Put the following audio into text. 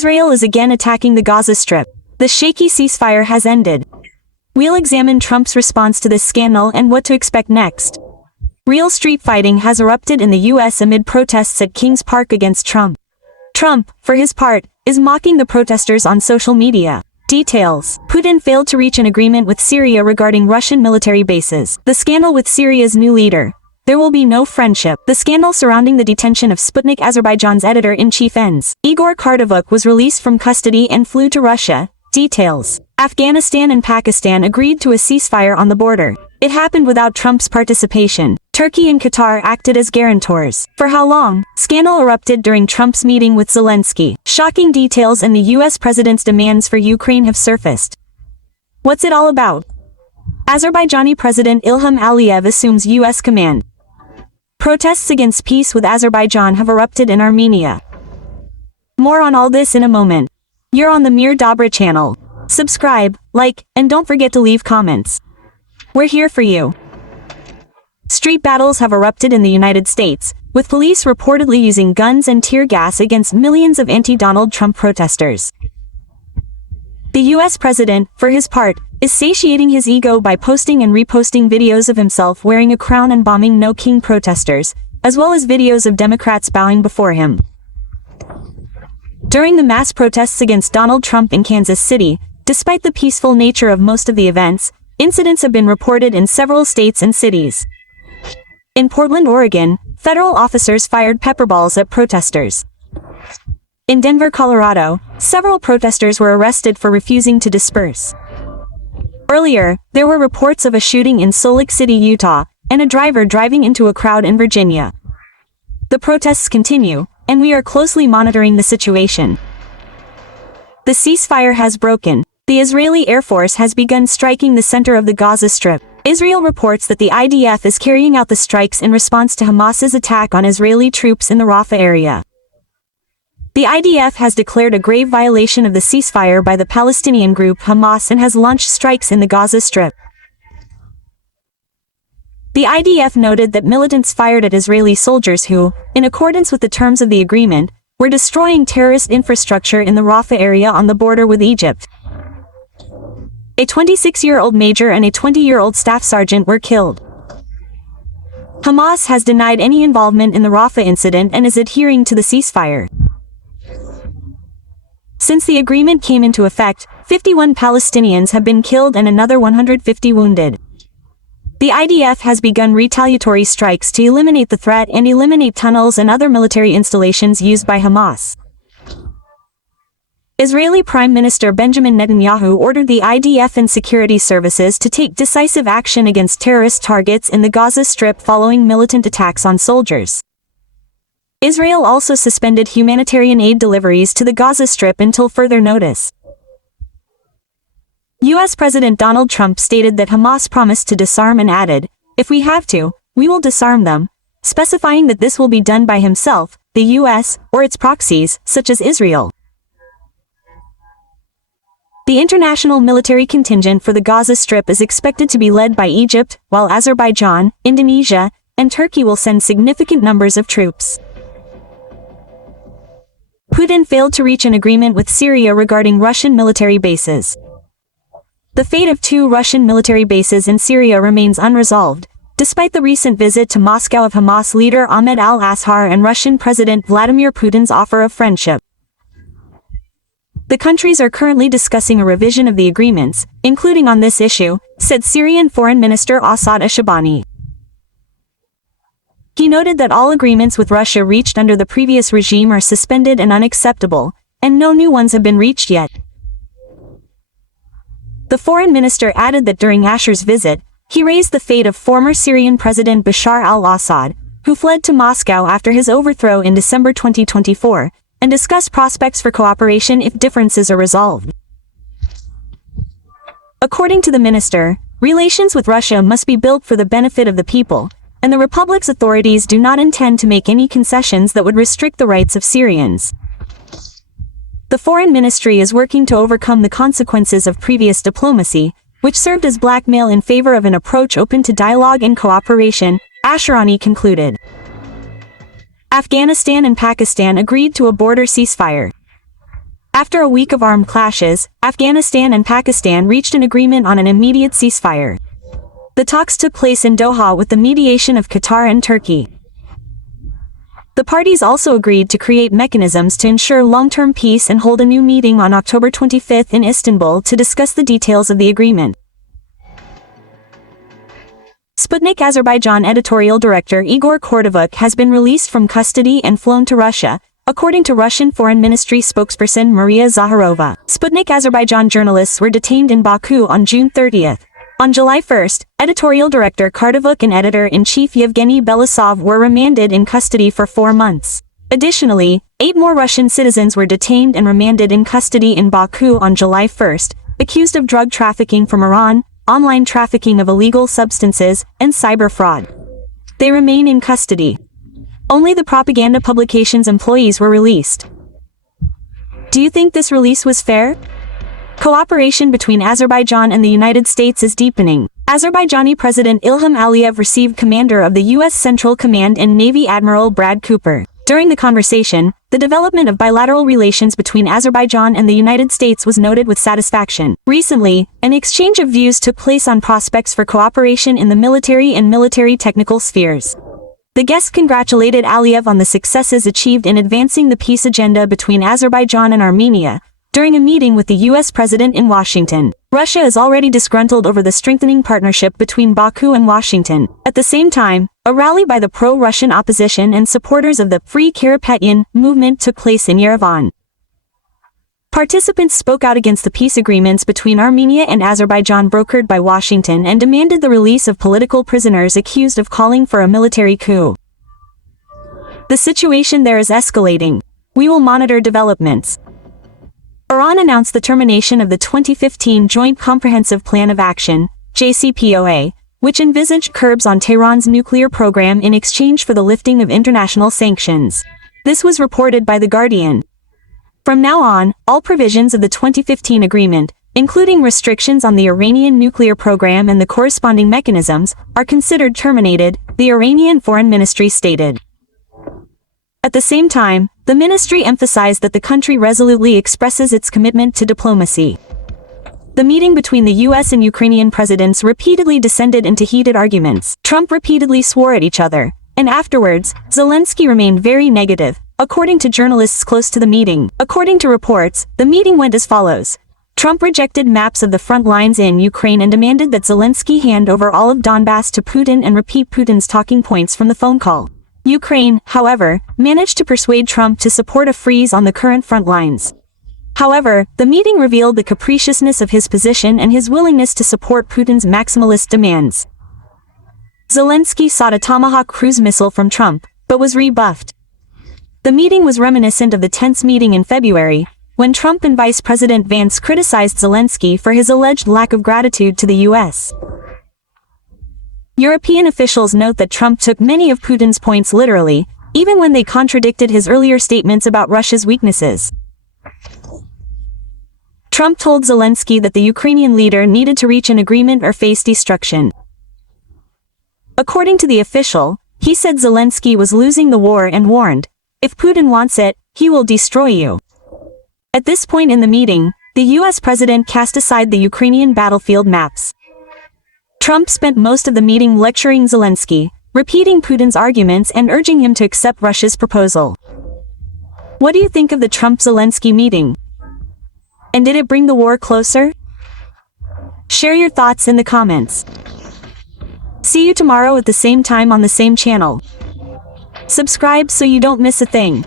Israel is again attacking the Gaza Strip. The shaky ceasefire has ended. We'll examine Trump's response to this scandal and what to expect next. Real street fighting has erupted in the U.S. amid protests at Kings Park against Trump. Trump, for his part, is mocking the protesters on social media. Details. Putin failed to reach an agreement with Syria regarding Russian military bases. The scandal with Syria's new leader. There will be no friendship. The scandal surrounding the detention of Sputnik Azerbaijan's editor-in-chief ends. Igor Kardavuk was released from custody and flew to Russia. Details. Afghanistan and Pakistan agreed to a ceasefire on the border. It happened without Trump's participation. Turkey and Qatar acted as guarantors. For how long? Scandal erupted during Trump's meeting with Zelensky. Shocking details and the U.S. president's demands for Ukraine have surfaced. What's it all about? Azerbaijani President Ilham Aliyev assumes U.S. command. Protests against peace with Azerbaijan have erupted in Armenia. More on all this in a moment. You're on the Mir Dobra channel. Subscribe, like, and don't forget to leave comments. We're here for you. Street battles have erupted in the United States, with police reportedly using guns and tear gas against millions of anti-Donald Trump protesters. The U.S. president, for his part, is satiating his ego by posting and reposting videos of himself wearing a crown and bombing No King protesters, as well as videos of Democrats bowing before him. During the mass protests against Donald Trump in Kansas City, despite the peaceful nature of most of the events, incidents have been reported in several states and cities. In Portland, Oregon, federal officers fired pepper balls at protesters. In Denver, Colorado, several protesters were arrested for refusing to disperse. Earlier, there were reports of a shooting in Salt Lake City, Utah, and a driver driving into a crowd in Virginia. The protests continue, and we are closely monitoring the situation. The ceasefire has broken. The Israeli Air Force has begun striking the center of the Gaza Strip. Israel reports that the IDF is carrying out the strikes in response to Hamas's attack on Israeli troops in the Rafah area. The IDF has declared a grave violation of the ceasefire by the Palestinian group Hamas and has launched strikes in the Gaza Strip. The IDF noted that militants fired at Israeli soldiers who, in accordance with the terms of the agreement, were destroying terrorist infrastructure in the Rafah area on the border with Egypt. A 26-year-old major and a 20-year-old staff sergeant were killed. Hamas has denied any involvement in the Rafah incident and is adhering to the ceasefire. Since the agreement came into effect, 51 Palestinians have been killed and another 150 wounded. The IDF has begun retaliatory strikes to eliminate the threat and eliminate tunnels and other military installations used by Hamas. Israeli Prime Minister Benjamin Netanyahu ordered the IDF and security services to take decisive action against terrorist targets in the Gaza Strip following militant attacks on soldiers. Israel also suspended humanitarian aid deliveries to the Gaza Strip until further notice. U.S. President Donald Trump stated that Hamas promised to disarm and added, "If we have to, we will disarm them," specifying that this will be done by himself, the U.S., or its proxies, such as Israel. The international military contingent for the Gaza Strip is expected to be led by Egypt, while Azerbaijan, Indonesia, and Turkey will send significant numbers of troops. Putin failed to reach an agreement with Syria regarding Russian military bases. The fate of 2 Russian military bases in Syria remains unresolved, despite the recent visit to Moscow of Hamas leader Ahmed al-Ashar and Russian President Vladimir Putin's offer of friendship. The countries are currently discussing a revision of the agreements, including on this issue, said Syrian Foreign Minister Assad Ashabani. He noted that all agreements with Russia reached under the previous regime are suspended and unacceptable, and no new ones have been reached yet. The foreign minister added that during Ashar's visit, he raised the fate of former Syrian President Bashar al-Assad, who fled to Moscow after his overthrow in December 2024, and discuss prospects for cooperation if differences are resolved. According to the minister, relations with Russia must be built for the benefit of the people, and the republic's authorities do not intend to make any concessions that would restrict the rights of Syrians. The foreign ministry is working to overcome the consequences of previous diplomacy, which served as blackmail in favor of an approach open to dialogue and cooperation, Asharani concluded. Afghanistan and Pakistan agreed to a border ceasefire. After a week of armed clashes, Afghanistan and Pakistan reached an agreement on an immediate ceasefire. The talks took place in Doha with the mediation of Qatar and Turkey. The parties also agreed to create mechanisms to ensure long-term peace and hold a new meeting on October 25 in Istanbul to discuss the details of the agreement. Sputnik Azerbaijan editorial director Igor Kordovuk has been released from custody and flown to Russia, according to Russian Foreign Ministry spokesperson Maria Zakharova. Sputnik Azerbaijan journalists were detained in Baku on June 30. On July 1, editorial director Kordovuk and editor-in-chief Yevgeny Belousov were remanded in custody for 4 months. Additionally, 8 more Russian citizens were detained and remanded in custody in Baku on July 1, accused of drug trafficking from Iran, online trafficking of illegal substances, and cyber fraud. They remain in custody. Only the propaganda publication's employees were released. Do you think this release was fair? Cooperation between Azerbaijan and the United States is deepening. Azerbaijani President Ilham Aliyev received commander of the U.S. Central Command and Navy Admiral Brad Cooper. During the conversation, the development of bilateral relations between Azerbaijan and the United States was noted with satisfaction. Recently, an exchange of views took place on prospects for cooperation in the military and military technical spheres. The guest congratulated Aliyev on the successes achieved in advancing the peace agenda between Azerbaijan and Armenia, during a meeting with the U.S. President in Washington. Russia is already disgruntled over the strengthening partnership between Baku and Washington. At the same time, a rally by the pro-Russian opposition and supporters of the Free Karapetyan movement took place in Yerevan. Participants spoke out against the peace agreements between Armenia and Azerbaijan brokered by Washington and demanded the release of political prisoners accused of calling for a military coup. The situation there is escalating. We will monitor developments. Iran announced the termination of the 2015 Joint Comprehensive Plan of Action, JCPOA, which envisaged curbs on Tehran's nuclear program in exchange for the lifting of international sanctions. This was reported by The Guardian. From now on, all provisions of the 2015 agreement, including restrictions on the Iranian nuclear program and the corresponding mechanisms, are considered terminated, the Iranian Foreign Ministry stated. At the same time, the ministry emphasized that the country resolutely expresses its commitment to diplomacy. The meeting between the U.S. and Ukrainian presidents repeatedly descended into heated arguments. Trump repeatedly swore at each other, and afterwards, Zelensky remained very negative, according to journalists close to the meeting. According to reports, the meeting went as follows. Trump rejected maps of the front lines in Ukraine and demanded that Zelensky hand over all of Donbass to Putin and repeat Putin's talking points from the phone call. Ukraine, however, managed to persuade Trump to support a freeze on the current front lines. However, the meeting revealed the capriciousness of his position and his willingness to support Putin's maximalist demands. Zelensky sought a Tomahawk cruise missile from Trump, but was rebuffed. The meeting was reminiscent of the tense meeting in February, when Trump and Vice President Vance criticized Zelensky for his alleged lack of gratitude to the U.S. European officials note that Trump took many of Putin's points literally, even when they contradicted his earlier statements about Russia's weaknesses. Trump told Zelensky that the Ukrainian leader needed to reach an agreement or face destruction. According to the official, he said Zelensky was losing the war and warned, "If Putin wants it, he will destroy you." At this point in the meeting, the U.S. president cast aside the Ukrainian battlefield maps. Trump spent most of the meeting lecturing Zelensky, repeating Putin's arguments and urging him to accept Russia's proposal. What do you think of the Trump-Zelensky meeting? And did it bring the war closer? Share your thoughts in the comments. See you tomorrow at the same time on the same channel. Subscribe so you don't miss a thing.